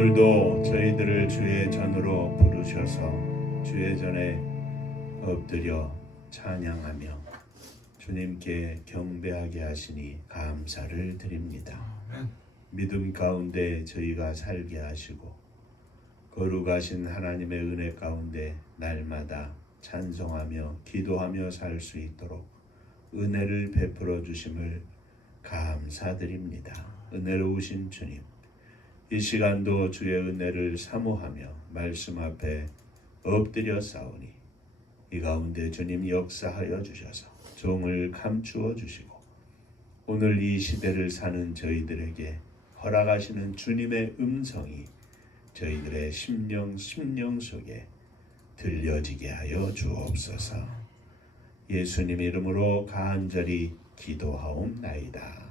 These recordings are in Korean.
오늘도 저희들을 주의 전으로 부르셔서 주의 전에 엎드려 찬양하며 주님께 경배하게 하시니 감사를 드립니다. 믿음 가운데 저희가 살게 하시고 거룩하신 하나님의 은혜 가운데 날마다 찬송하며 기도하며 살 수 있도록 은혜를 베풀어 주심을 감사드립니다. 은혜로우신 주님, 이 시간도 주의 은혜를 사모하며 말씀 앞에 엎드려 싸우니 이 가운데 주님 역사하여 주셔서 종을 감추어 주시고 오늘 이 시대를 사는 저희들에게 허락하시는 주님의 음성이 저희들의 심령 속에 들려지게 하여 주옵소서. 예수님 이름으로 간절히 기도하옵나이다.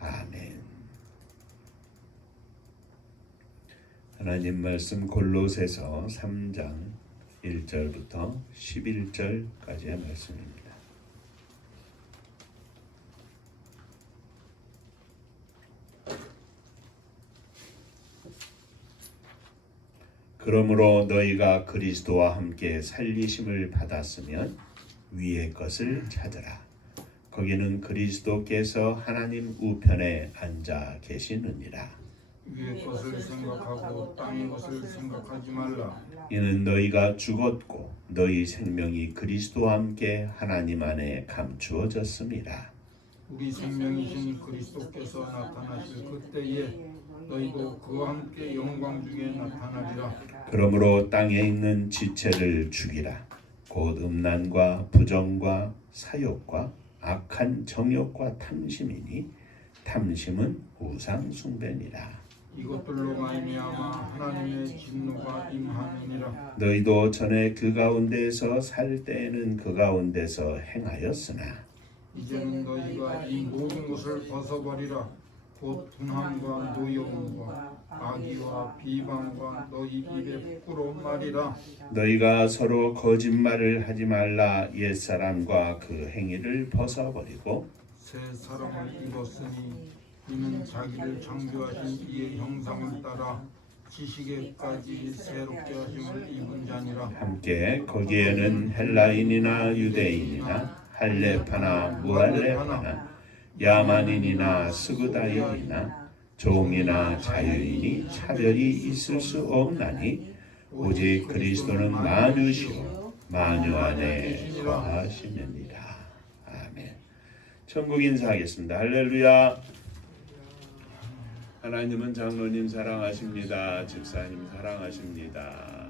아멘. 하나님 말씀 골로새서 3장 1절부터 11절까지의 말씀입니다. 그러므로 너희가 그리스도와 함께 살리심을 받았으면 위의 것을 찾으라. 거기는 그리스도께서 하나님 우편에 앉아 계시느니라. 위의 것을 생각하고 땅의 것을 생각하지 말라. 이는 너희가 죽었고 너희 생명이 그리스도와 함께 하나님 안에 감추어졌음이라. 우리 생명이신 그리스도께서 나타나실 그때에 너희도 그와 함께 영광 중에 나타나리라. 그러므로 땅에 있는 지체를 죽이라. 곧 음란과 부정과 사욕과 악한 정욕과 탐심이니 탐심은 우상 숭배니라. 이것들로 말미암아 하나님의 진노가 임하느니라. 너희도 전에 그 가운데에서 살 때에는 그 가운데서 행하였으나 이제는 너희가 이 모든 것을 벗어버리라. 곧 분함과 노여움과 악의와 비방과 너희 입의 부끄러운 말이라. 너희가 서로 거짓말을 하지 말라. 옛사람과 그 행위를 벗어버리고 새 사람을 입었으니 이는 자기를 창조하신 이의 형상을 따라 지식에까지 새롭게 하심을 입은 자니라. 함께 거기에는 헬라인이나 유대인이나 할레파나 무할레파나 야만인이나 스그다인이나 종이나 자유인이 차별이 있을 수 없나니 오직 그리스도는 만유시요 만유 안에 거하시느니라. 아멘. 천국 인사하겠습니다. 할렐루야. 하나님은 장로님 사랑하십니다. 집사님 사랑하십니다.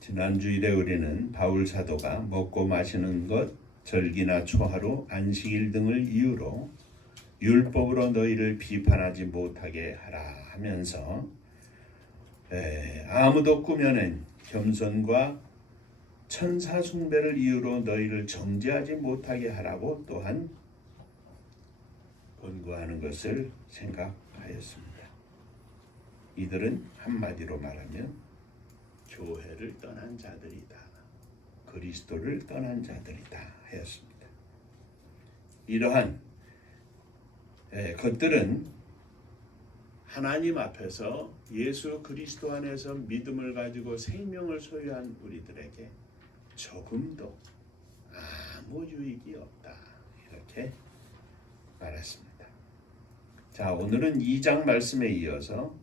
지난 주일에 우리는 바울 사도가 먹고 마시는 것, 절기나 초하루, 안식일 등을 이유로 율법으로 너희를 비판하지 못하게 하라 하면서 아무도 꾸며낸 겸손과 천사 숭배를 이유로 너희를 정죄하지 못하게 하라고 또한 권고하는 것을 생각하였습니다. 이들은 한마디로 말하면 교회를 떠난 자들이다. 그리스도를 떠난 자들이다 하였습니다. 이러한 것들은 하나님 앞에서 예수 그리스도 안에서 믿음을 가지고 생명을 소유한 우리들에게 조금도 아무 유익이 없다. 이렇게 말했습니다. 자, 오늘은 2장 말씀에 이어서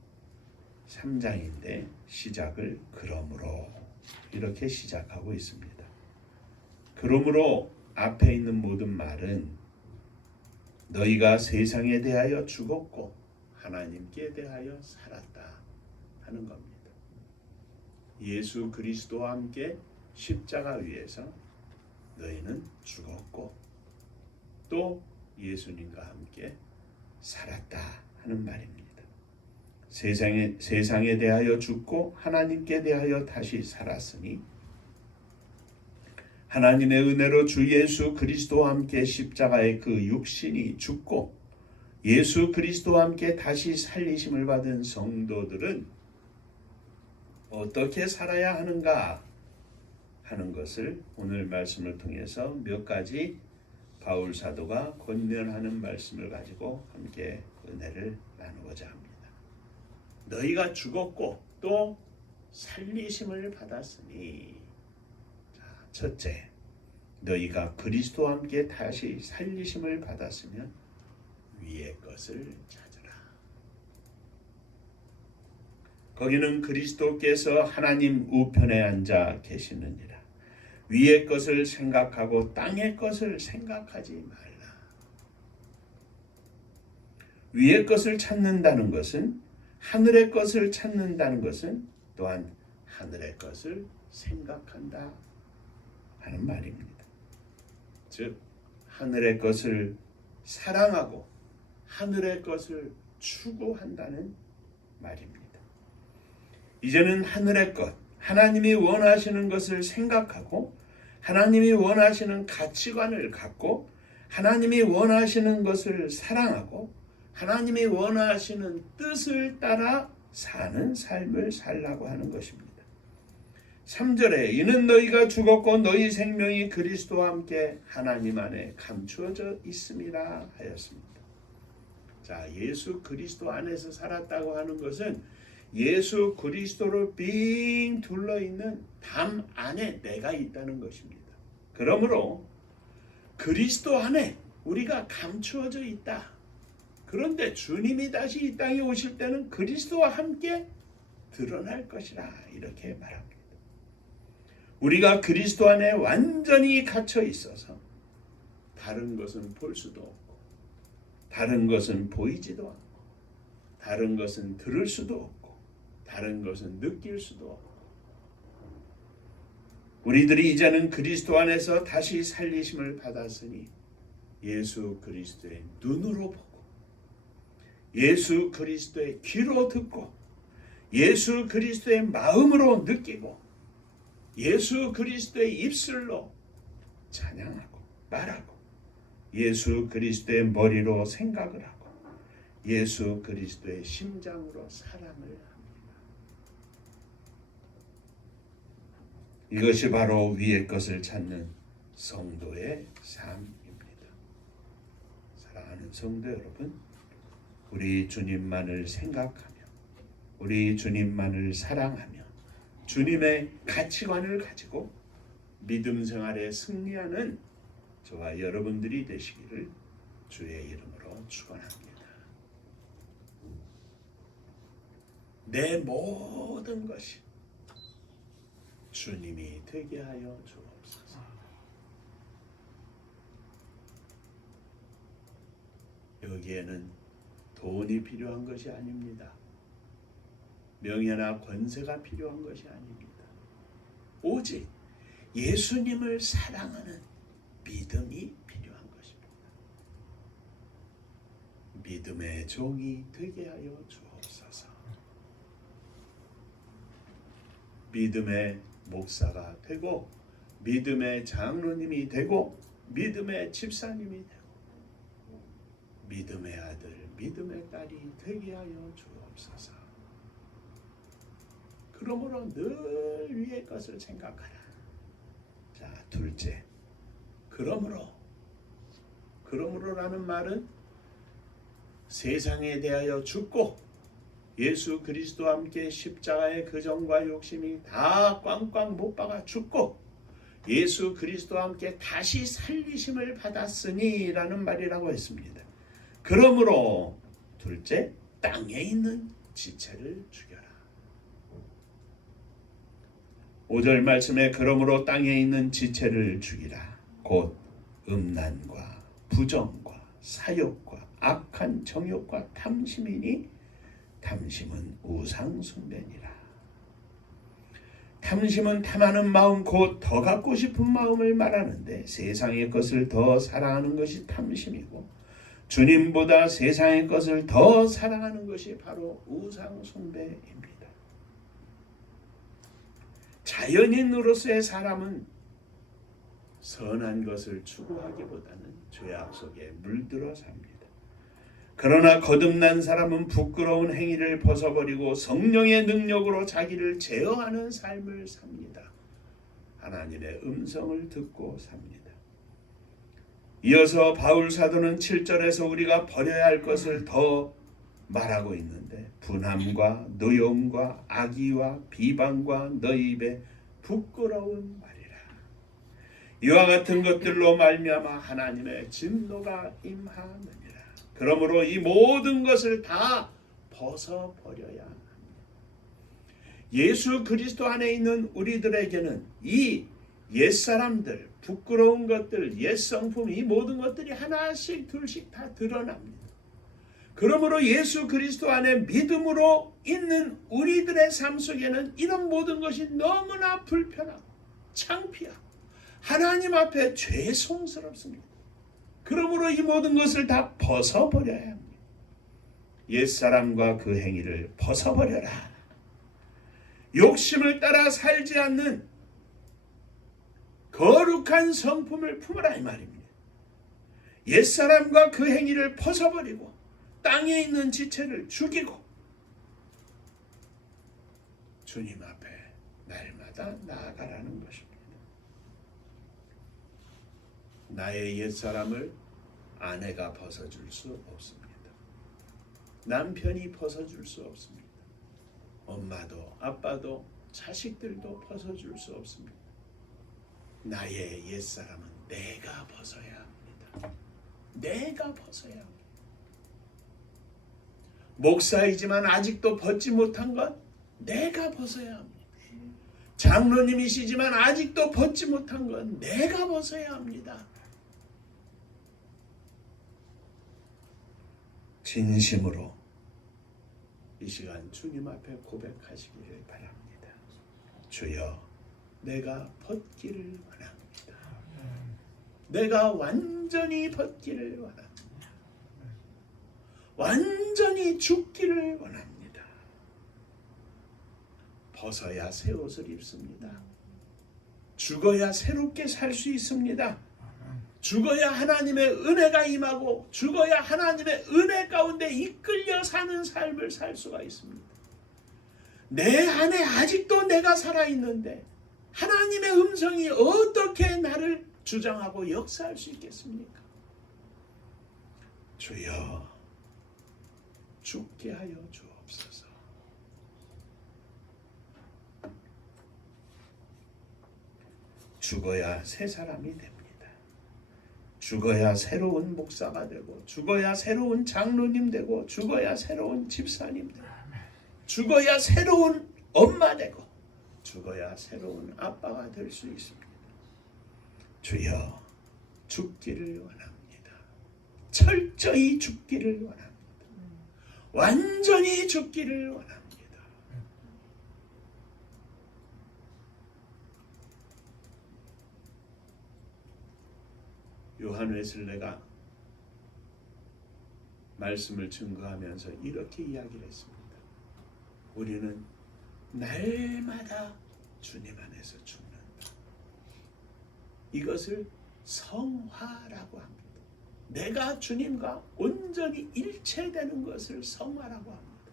3장인데 시작을 그러므로 이렇게 시작하고 있습니다. 그러므로 앞에 있는 모든 말은 너희가 세상에 대하여 죽었고 하나님께 대하여 살았다 하는 겁니다. 예수 그리스도와 함께 십자가 위에서 너희는 죽었고 또 예수님과 함께 살았다 하는 말입니다. 세상에 대하여 죽고 하나님께 대하여 다시 살았으니 하나님의 은혜로 주 예수 그리스도와 함께 십자가의 그 육신이 죽고 예수 그리스도와 함께 다시 살리심을 받은 성도들은 어떻게 살아야 하는가 하는 것을 오늘 말씀을 통해서 몇 가지 바울 사도가 권면하는 말씀을 가지고 함께 은혜를 나누고자 합니다. 너희가 죽었고 또 살리심을 받았으니, 자, 첫째, 너희가 그리스도와 함께 다시 살리심을 받았으면 위의 것을 찾으라. 거기는 그리스도께서 하나님 우편에 앉아 계시느니라. 위의 것을 생각하고 땅의 것을 생각하지 말라. 위의 것을 찾는다는 것은, 하늘의 것을 찾는다는 것은 또한 하늘의 것을 생각한다 하는 말입니다. 즉 하늘의 것을 사랑하고 하늘의 것을 추구한다는 말입니다. 이제는 하늘의 것, 하나님이 원하시는 것을 생각하고 하나님이 원하시는 가치관을 갖고 하나님이 원하시는 것을 사랑하고 하나님이 원하시는 뜻을 따라 사는 삶을 살라고 하는 것입니다. 3절에 이는 너희가 죽었고 너희 생명이 그리스도와 함께 하나님 안에 감추어져 있음이라 하였습니다. 자, 예수 그리스도 안에서 살았다고 하는 것은 예수 그리스도로 빙 둘러있는 담 안에 내가 있다는 것입니다. 그러므로 그리스도 안에 우리가 감추어져 있다. 그런데 주님이 다시 이 땅에 오실 때는 그리스도와 함께 드러날 것이라 이렇게 말합니다. 우리가 그리스도 안에 완전히 갇혀 있어서 다른 것은 볼 수도 없고 다른 것은 보이지도 않고 다른 것은 들을 수도 없고 다른 것은 느낄 수도 없고, 우리들이 이제는 그리스도 안에서 다시 살리심을 받았으니 예수 그리스도의 눈으로 보고 예수 그리스도의 귀로 듣고 예수 그리스도의 마음으로 느끼고 예수 그리스도의 입술로 찬양하고 말하고 예수 그리스도의 머리로 생각을 하고 예수 그리스도의 심장으로 사랑을 합니다. 이것이 바로 위의 것을 찾는 성도의 삶입니다. 사랑하는 성도 여러분, 우리 주님만을 생각하며 우리 주님만을 사랑하며 주님의 가치관을 가지고 믿음 생활에 승리하는 저와 여러분들이 되시기를 주의 이름으로 축원합니다. 내 모든 것이 주님이 되게 하여 주옵소서. 여기에는 돈이 필요한 것이 아닙니다. 명예나 권세가 필요한 것이 아닙니다. 오직 예수님을 사랑하는 믿음이 필요한 것입니다. 믿음의 종이 되게 하여 주옵소서. 믿음의 목사가 되고 믿음의 장로님이 되고 믿음의 집사님이 되고 믿음의 아들, 믿음의 딸이 되게 하여 주옵소서. 그러므로 늘 위의 것을 생각하라. 자, 둘째, 그러므로라는 말은 세상에 대하여 죽고 예수 그리스도와 함께 십자가의 그정과 욕심이 다 꽝꽝 못 박아 죽고 예수 그리스도와 함께 다시 살리심을 받았으니 라는 말이라고 했습니다. 그러므로 둘째, 땅에 있는 지체를 죽여라. 5절 말씀에 그러므로 땅에 있는 지체를 죽이라. 곧 음란과 부정과 사욕과 악한 정욕과 탐심이니 탐심은 우상 숭배니라. 탐심은 탐하는 마음 곧 더 갖고 싶은 마음을 말하는데 세상의 것을 더 사랑하는 것이 탐심이고 주님보다 세상의 것을 더 사랑하는 것이 바로 우상 숭배입니다. 자연인으로서의 사람은 선한 것을 추구하기보다는 죄악 속에 물들어 삽니다. 그러나 거듭난 사람은 부끄러운 행위를 벗어버리고 성령의 능력으로 자기를 제어하는 삶을 삽니다. 하나님의 음성을 듣고 삽니다. 이어서 바울 사도는 7절에서 우리가 버려야 할 것을 더 말하고 있는데 분함과 노여움과 악의와 비방과 너희 입에 부끄러운 말이라. 이와 같은 것들로 말미암아 하나님의 진노가 임하느니라. 그러므로 이 모든 것을 다 벗어버려야 합니다. 예수 그리스도 안에 있는 우리들에게는 이 옛사람들, 부끄러운 것들, 옛성품, 이 모든 것들이 하나씩 둘씩 다 드러납니다. 그러므로 예수 그리스도 안에 믿음으로 있는 우리들의 삶 속에는 이런 모든 것이 너무나 불편하고 창피하고 하나님 앞에 죄송스럽습니다. 그러므로 이 모든 것을 다 벗어버려야 합니다. 옛사람과 그 행위를 벗어버려라. 욕심을 따라 살지 않는 거룩한 성품을 품으라 이 말입니다. 옛사람과 그 행위를 벗어버리고 땅에 있는 지체를 죽이고 주님 앞에 날마다 나아가라는 것입니다. 나의 옛사람을 아내가 벗어줄 수 없습니다. 남편이 벗어줄 수 없습니다. 엄마도 아빠도 자식들도 벗어줄 수 없습니다. 나의 옛사람은 내가 벗어야 합니다. 내가 벗어야 합니다. 목사이지만 아직도 벗지 못한 것 내가 벗어야 합니다. 장로님이시지만 아직도 벗지 못한 건 내가 벗어야 합니다. 진심으로 이 시간 주님 앞에 고백하시기를 바랍니다. 주여, 내가 벗기를 원합니다. 내가 완전히 벗기를 원합니다. 완전히 죽기를 원합니다. 벗어야 새 옷을 입습니다. 죽어야 새롭게 살 수 있습니다. 죽어야 하나님의 은혜가 임하고 죽어야 하나님의 은혜 가운데 이끌려 사는 삶을 살 수가 있습니다. 내 안에 아직도 내가 살아있는데 하나님의 음성이 어떻게 나를 주장하고 역사할 수 있겠습니까? 주여, 죽게 하여 주옵소서. 죽어야 새 사람이 됩니다. 죽어야 새로운 목사가 되고 죽어야 새로운 장로님 되고 죽어야 새로운 집사님 되고 죽어야 새로운 엄마 되고 죽어야 새로운 아빠가 될 수 있습니다. 주여, 죽기를 원합니다. 철저히 죽기를 원합니다. 완전히 죽기를 원합니다. 요한 웨슬레가 말씀을 증거하면서 이렇게 이야기를 했습니다. 우리는 날마다 주님 안에서 죽는다. 이것을 성화라고 합니다. 내가 주님과 온전히 일체되는 것을 성화라고 합니다.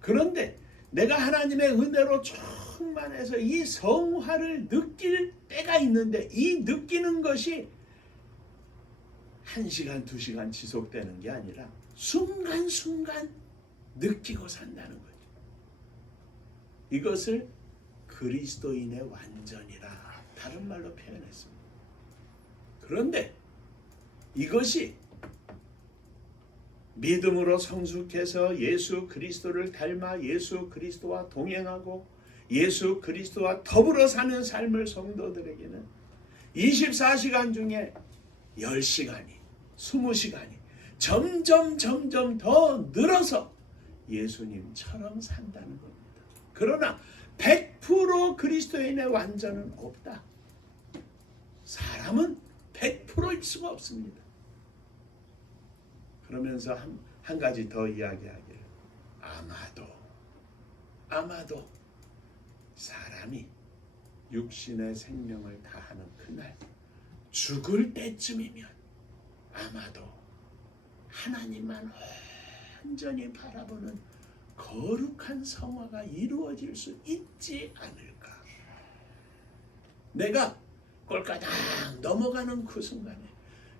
그런데 내가 하나님의 은혜로 충만해서 이 성화를 느낄 때가 있는데 이 느끼는 것이 1시간, 2시간 지속되는 게 아니라 순간순간 느끼고 산다는 거죠. 이것을 그리스도인의 완전이라 다른 말로 표현했습니다. 그런데 이것이 믿음으로 성숙해서 예수 그리스도를 닮아 예수 그리스도와 동행하고 예수 그리스도와 더불어 사는 삶을 성도들에게는 24시간 중에 10시간이 20시간이 점점 더 늘어서 예수님처럼 산다는 겁니다. 그러나 100% 그리스도인의 완전은 없다. 사람은 100%일 수가 없습니다. 그러면서 한 가지 더 이야기하기를 아마도 사람이 육신의 생명을 다하는 그날 죽을 때쯤이면 아마도 하나님만 완전히 바라보는 거룩한 성화가 이루어질 수 있지 않을까. 내가 꼴까닥 넘어가는 그 순간에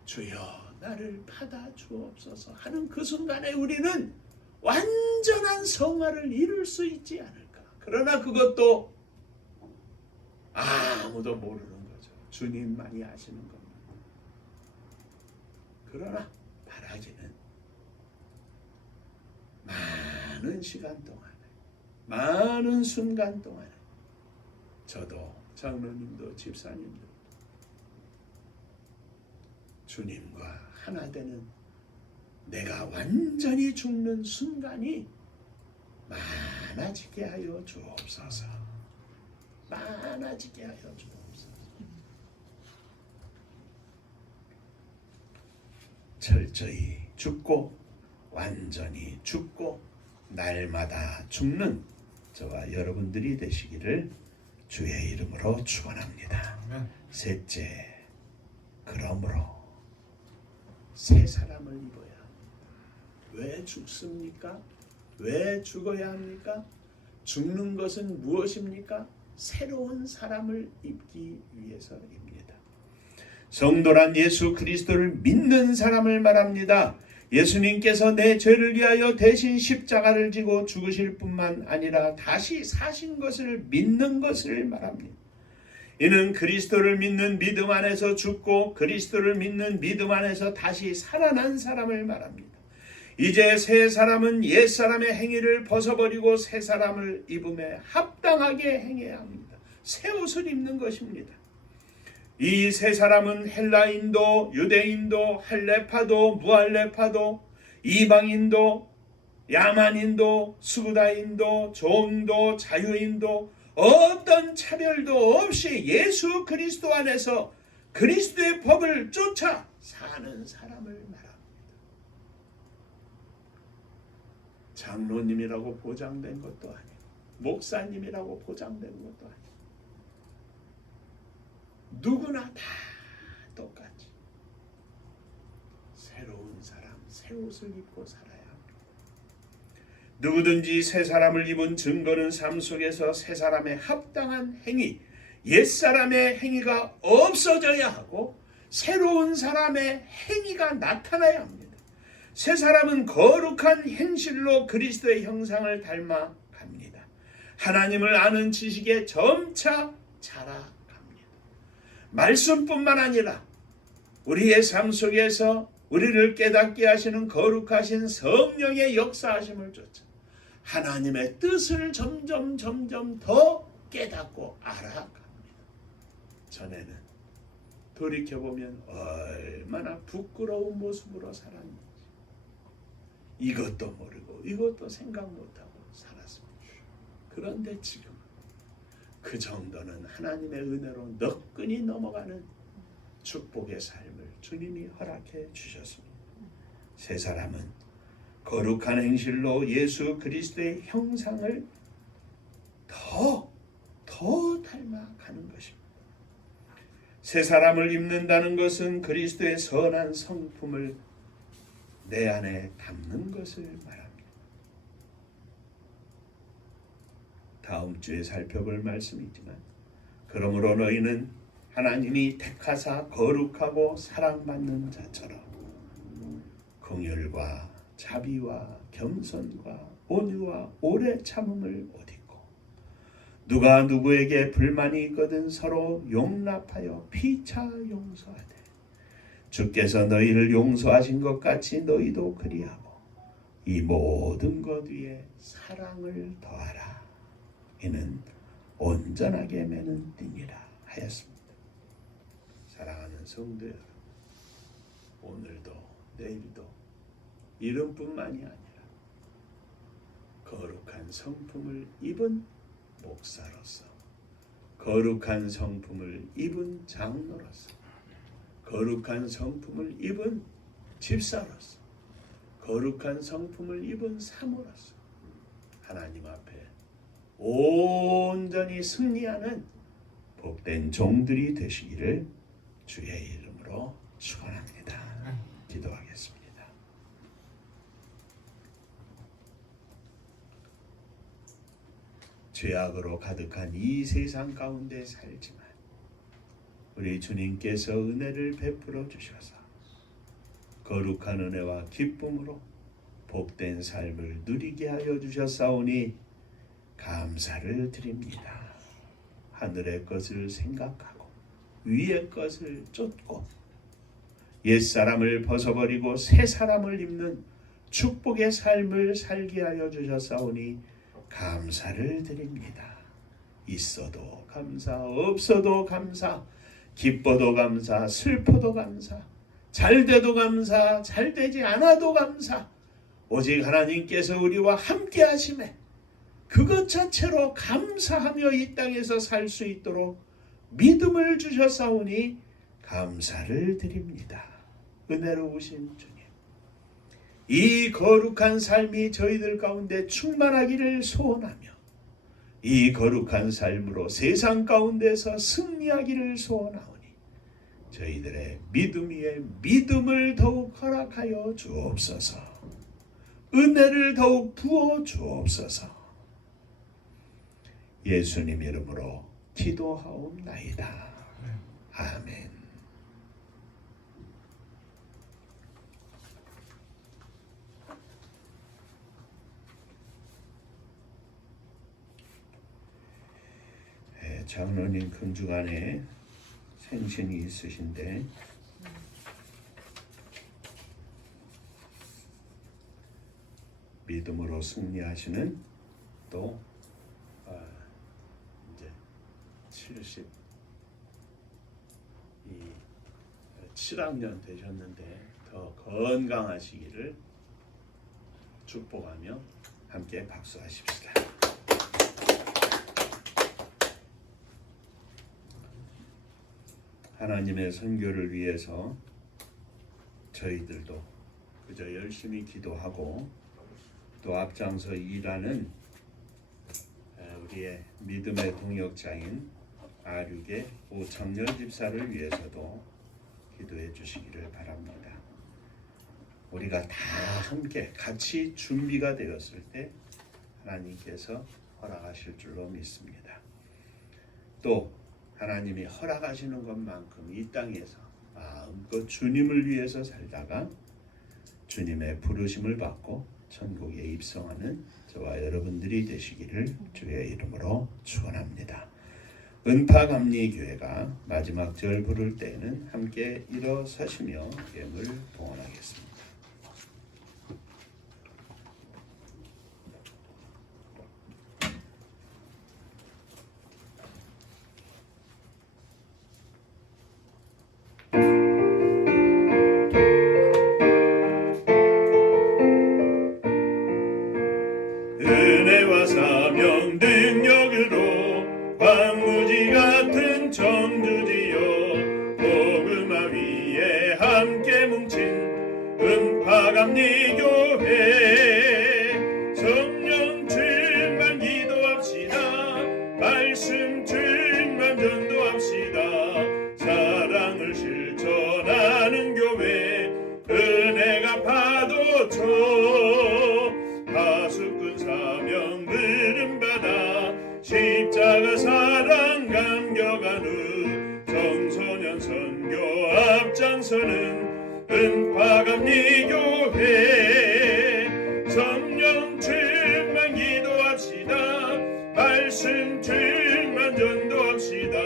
주여 나를 받아 주옵소서 하는 그 순간에 우리는 완전한 성화를 이룰 수 있지 않을까. 그러나 그것도 아무도 모르는 거죠. 주님만이 아시는 겁니다. 그러나 바라기는 많은 시간 동안에, 많은 순간 동안에 저도 장로님도 집사님도 주님과 하나 되는 내가 완전히 죽는 순간이 많아지게 하여 주옵소서. 많아지게 하여 주옵소서. 철저히 죽고 완전히 죽고 날마다 죽는 저와 여러분들이 되시기를 주의 이름으로 축원합니다. 셋째, 그러므로 새 사람을 입어야 합니다. 왜 죽습니까? 왜 죽어야 합니까? 죽는 것은 무엇입니까? 새로운 사람을 입기 위해서입니다. 성도란 예수 그리스도를 믿는 사람을 말합니다. 예수님께서 내 죄를 위하여 대신 십자가를 지고 죽으실 뿐만 아니라 다시 사신 것을 믿는 것을 말합니다. 이는 그리스도를 믿는 믿음 안에서 죽고 그리스도를 믿는 믿음 안에서 다시 살아난 사람을 말합니다. 이제 새 사람은 옛 사람의 행위를 벗어버리고 새 사람을 입음에 합당하게 행해야 합니다. 새 옷을 입는 것입니다. 이 새 사람은 헬라인도 유대인도 할레파도 무할레파도 이방인도 야만인도 수구다인도 종도 자유인도 어떤 차별도 없이 예수 그리스도 안에서 그리스도의 법을 쫓아 사는 사람을 말합니다. 장로님이라고 보장된 것도 아니고 목사님이라고 보장된 것도 아니고 누구나 다 똑같이 새로운 사람, 새 옷을 입고 살아야 합니다. 누구든지 새 사람을 입은 증거는 삶 속에서 새 사람의 합당한 행위, 옛 사람의 행위가 없어져야 하고 새로운 사람의 행위가 나타나야 합니다. 새 사람은 거룩한 행실로 그리스도의 형상을 닮아 갑니다. 하나님을 아는 지식에 점차 자라갑니다. 말씀뿐만 아니라 우리의 삶 속에서 우리를 깨닫게 하시는 거룩하신 성령의 역사하심을 쫓아 하나님의 뜻을 점점 더 깨닫고 알아갑니다. 전에는 돌이켜보면 얼마나 부끄러운 모습으로 살았는지 이것도 모르고 이것도 생각 못하고 살았습니다. 그런데 지금 그 정도는 하나님의 은혜로 너끈히 넘어가는 축복의 삶을 주님이 허락해 주셨습니다. 새 사람은 거룩한 행실로 예수 그리스도의 형상을 더 닮아가는 것입니다. 새 사람을 입는다는 것은 그리스도의 선한 성품을 내 안에 담는 것을 말합니다. 다음 주에 살펴볼 말씀이지만 그러므로 너희는 하나님이 택하사 거룩하고 사랑받는 자처럼 긍휼과 자비와 겸손과 온유와 오래 참음을 옷 입고 누가 누구에게 불만이 있거든 서로 용납하여 피차 용서하되 주께서 너희를 용서하신 것 같이 너희도 그리하고 이 모든 것 위에 사랑을 더하라. 이는 온전하게 매는 띠니라 하였습니다. 사랑하는 성도 여러분, 오늘도 내일도 이름뿐만이 아니라 거룩한 성품을 입은 목사로서, 거룩한 성품을 입은 장로로서, 거룩한 성품을 입은 집사로서, 거룩한 성품을 입은 사모로서 하나님 앞에 온전히 승리하는 복된 종들이 되시기를 주의 이름으로 축원합니다. 기도하겠습니다. 죄악으로 가득한 이 세상 가운데 살지만 우리 주님께서 은혜를 베풀어 주셔서 거룩한 은혜와 기쁨으로 복된 삶을 누리게 하여 주셨사오니 감사를 드립니다. 하늘의 것을 생각하고 위의 것을 쫓고 옛사람을 벗어버리고 새 사람을 입는 축복의 삶을 살게 하여 주셨사오니 감사를 드립니다. 있어도 감사, 없어도 감사, 기뻐도 감사, 슬퍼도 감사, 잘돼도 감사, 잘되지 않아도 감사, 오직 하나님께서 우리와 함께 하심에 그것 자체로 감사하며 이 땅에서 살 수 있도록 믿음을 주셨사오니 감사를 드립니다. 은혜로우신 주님, 이 거룩한 삶이 저희들 가운데 충만하기를 소원하며 이 거룩한 삶으로 세상 가운데서 승리하기를 소원하오니 저희들의 믿음 위에 믿음을 더욱 허락하여 주옵소서. 은혜를 더욱 부어 주옵소서. 예수님 이름으로 기도하옵나이다. 아멘. 장로님 금주간에 생신이 있으신데 믿음으로 승리하시는 또 이제 7학년 되셨는데 더 건강하시기를 축복하며 함께 박수하십시다. 하나님의 선교를 위해서 저희들도 그저 열심히 기도하고 또 앞장서 일하는 우리의 믿음의 동역자인 아륙의 오창렬 집사를 위해서도 기도해 주시기를 바랍니다. 우리가 다 함께 같이 준비가 되었을 때 하나님께서 허락하실 줄로 믿습니다. 또 하나님이 허락하시는 것만큼 이 땅에서 마음껏 주님을 위해서 살다가 주님의 부르심을 받고 천국에 입성하는 저와 여러분들이 되시기를 주의 이름으로 축원합니다. 은파감리교회가 마지막 절 부를 때에는 함께 일어서시며 예물 봉헌하겠습니다. 은혜와 사명 능력으로 광무지 같은 청주지여 복음화 위에 함께 뭉친 은파감리교회 성령 충만 기도합시다. 말씀 충만 전도합시다. 사랑을 실천하는 교회 은혜가 파도쳐 하수꾼 사명 부름받아 십자가 사랑 감격한 후 청소년 선교 앞장서는 은파감리교회 성령 충만 기도합시다. 말씀 충만 전도합시다.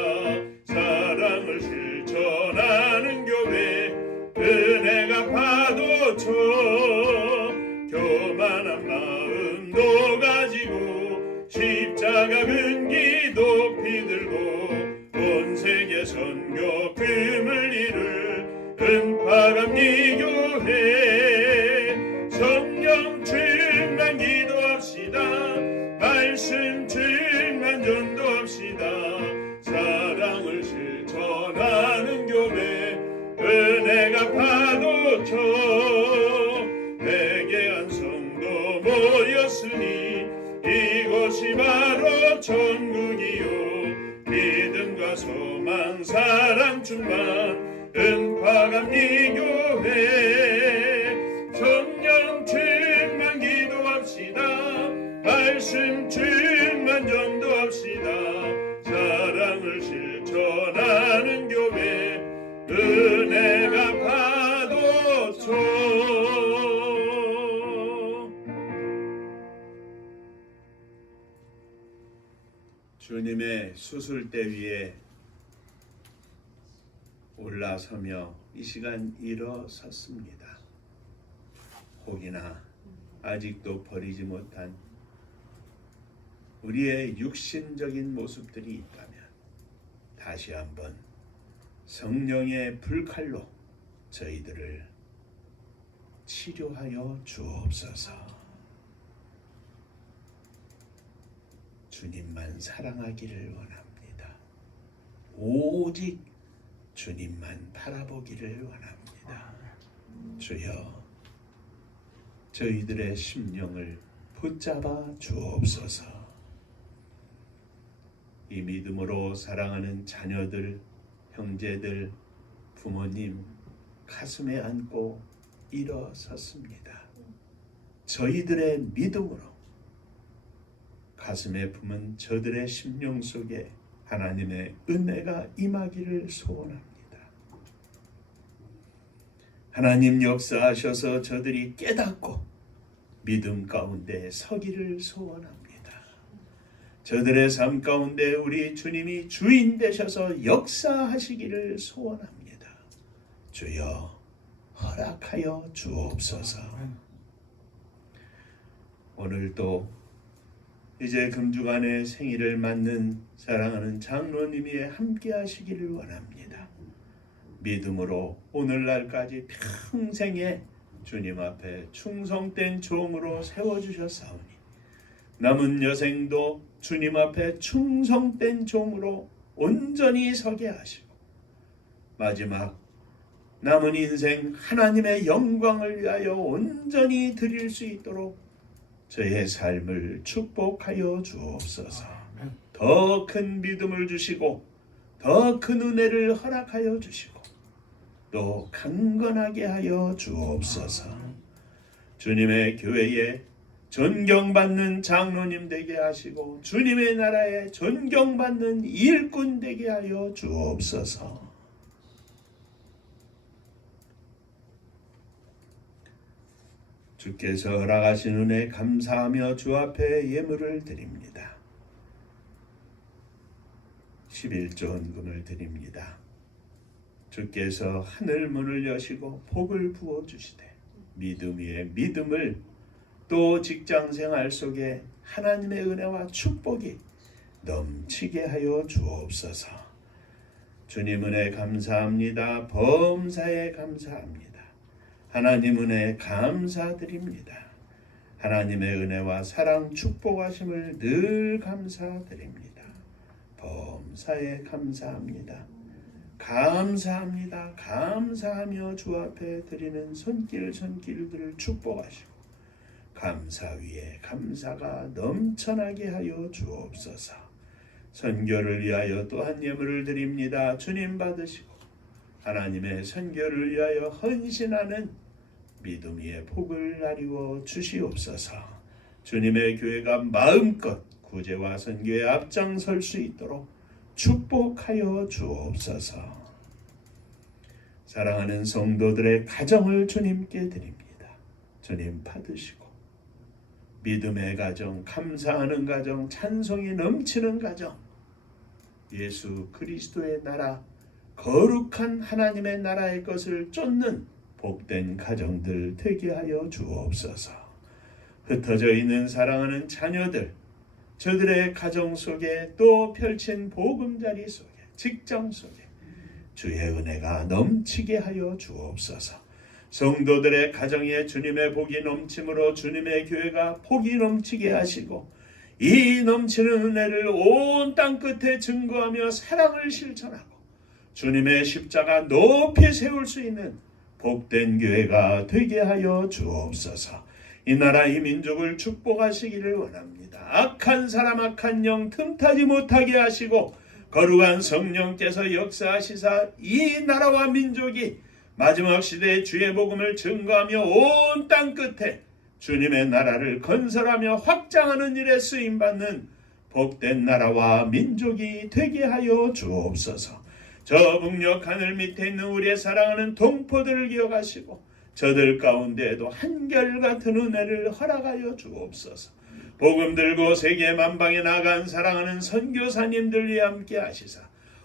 사랑을 실천하는 교회 은혜가 파도쳐 교만한 마음도 가지고 십자가 근기 높이 들고 온 세계 선교 금을 이룰 은파감리교회 성령 충만 기도합시다. 말씀 충만 전도합시다. 사랑을 실천하는 교회 은혜가 파도쳐 회개한 성도 모였으니 이곳이 바로 천국이요 믿음과 소망 사랑 충만 수술대 위에 올라서며 이 시간 일어섰습니다. 혹이나 아직도 버리지 못한 우리의 육신적인 모습들이 있다면 다시 한번 성령의 불칼로 저희들을 치료하여 주옵소서. 주님만 사랑하기를 원합니다. 오직 주님만 바라보기를 원합니다. 주여, 저희들의 심령을 붙잡아 주옵소서. 이 믿음으로 사랑하는 자녀들, 형제들, 부모님 가슴에 안고 일어섰습니다. 저희들의 믿음으로 가슴에 품은 저들의 심령 속에 하나님의 은혜가 임하기를 소원합니다. 하나님 역사하셔서 저들이 깨닫고 믿음 가운데 서기를 소원합니다. 저들의 삶 가운데 우리 주님이 주인 되셔서 역사하시기를 소원합니다. 주여, 허락하여 주옵소서. 오늘도 이제 금주간의 생일을 맞는 사랑하는 장로님이 함께 하시기를 원합니다. 믿음으로 오늘날까지 평생에 주님 앞에 충성된 종으로 세워주셨사오니 남은 여생도 주님 앞에 충성된 종으로 온전히 서게 하시고 마지막 남은 인생 하나님의 영광을 위하여 온전히 드릴 수 있도록 저의 삶을 축복하여 주옵소서. 더 큰 믿음을 주시고 더 큰 은혜를 허락하여 주시고 또 강건하게 하여 주옵소서. 주님의 교회에 존경받는 장로님 되게 하시고 주님의 나라에 존경받는 일꾼 되게 하여 주옵소서. 주께서 허락하신 은혜 감사하며 주 앞에 예물을 드립니다. 11조 헌금을 드립니다. 주께서 하늘 문을 여시고 복을 부어주시되 믿음 위에 믿음을 또 직장생활 속에 하나님의 은혜와 축복이 넘치게 하여 주옵소서. 주님 은혜 감사합니다. 범사에 감사합니다. 하나님 은혜 감사드립니다. 하나님의 은혜와 사랑 축복하심을 늘 감사드립니다. 범사에 감사합니다. 감사합니다. 감사하며 주 앞에 드리는 손길들을 축복하시고 감사 위에 감사가 넘쳐나게 하여 주옵소서. 선교를 위하여 또한 예물을 드립니다. 주님 받으시고 하나님의 선교를 위하여 헌신하는 믿음 위에 복을 나리워 주시옵소서. 주님의 교회가 마음껏 구제와 선교에 앞장설 수 있도록 축복하여 주옵소서. 사랑하는 성도들의 가정을 주님께 드립니다. 주님 받으시고 믿음의 가정, 감사하는 가정, 찬송이 넘치는 가정, 예수 그리스도의 나라, 거룩한 하나님의 나라의 것을 쫓는 복된 가정들 되게 하여 주옵소서. 흩어져 있는 사랑하는 자녀들, 저들의 가정 속에 또 펼친 보금자리 속에, 직장 속에 주의 은혜가 넘치게 하여 주옵소서. 성도들의 가정에 주님의 복이 넘침으로 주님의 교회가 복이 넘치게 하시고 이 넘치는 은혜를 온 땅 끝에 증거하며 사랑을 실천하고 주님의 십자가 높이 세울 수 있는 복된 교회가 되게 하여 주옵소서. 이 나라 이 민족을 축복하시기를 원합니다. 악한 사람 악한 영 틈타지 못하게 하시고 거룩한 성령께서 역사하시사 이 나라와 민족이 마지막 시대에 주의 복음을 증거하며 온 땅 끝에 주님의 나라를 건설하며 확장하는 일에 쓰임받는 복된 나라와 민족이 되게 하여 주옵소서. 저 북녘 하늘 밑에 있는 우리의 사랑하는 동포들을 기억하시고 저들 가운데에도 한결같은 은혜를 허락하여 주옵소서. 복음 들고 세계 만방에 나간 사랑하는 선교사님들이 함께 하시사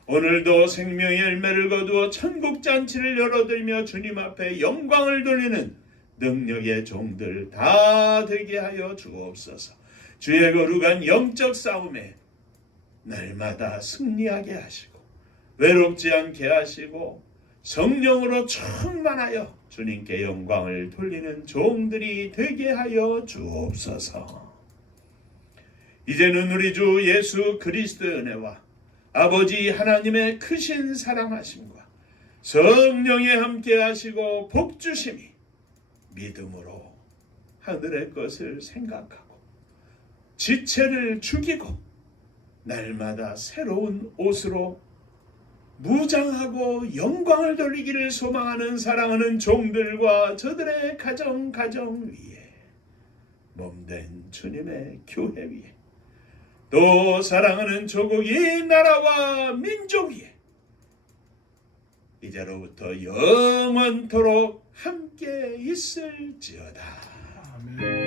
오늘도 생명의 열매를 거두어 천국 잔치를 열어드리며 주님 앞에 영광을 돌리는 능력의 종들 다 되게 하여 주옵소서. 주의 거룩한 영적 싸움에 날마다 승리하게 하시고 외롭지 않게 하시고 성령으로 충만하여 주님께 영광을 돌리는 종들이 되게 하여 주옵소서. 이제는 우리 주 예수 그리스도의 은혜와 아버지 하나님의 크신 사랑하심과 성령의 함께 하시고 복주심이 믿음으로 하늘의 것을 생각하고 지체를 죽이고 날마다 새로운 옷으로 무장하고 영광을 돌리기를 소망하는 사랑하는 종들과 저들의 가정 위에 몸된 주님의 교회 위에 또 사랑하는 조국 이 나라와 민족 위에 이제로부터 영원토록 함께 있을지어다. 아멘.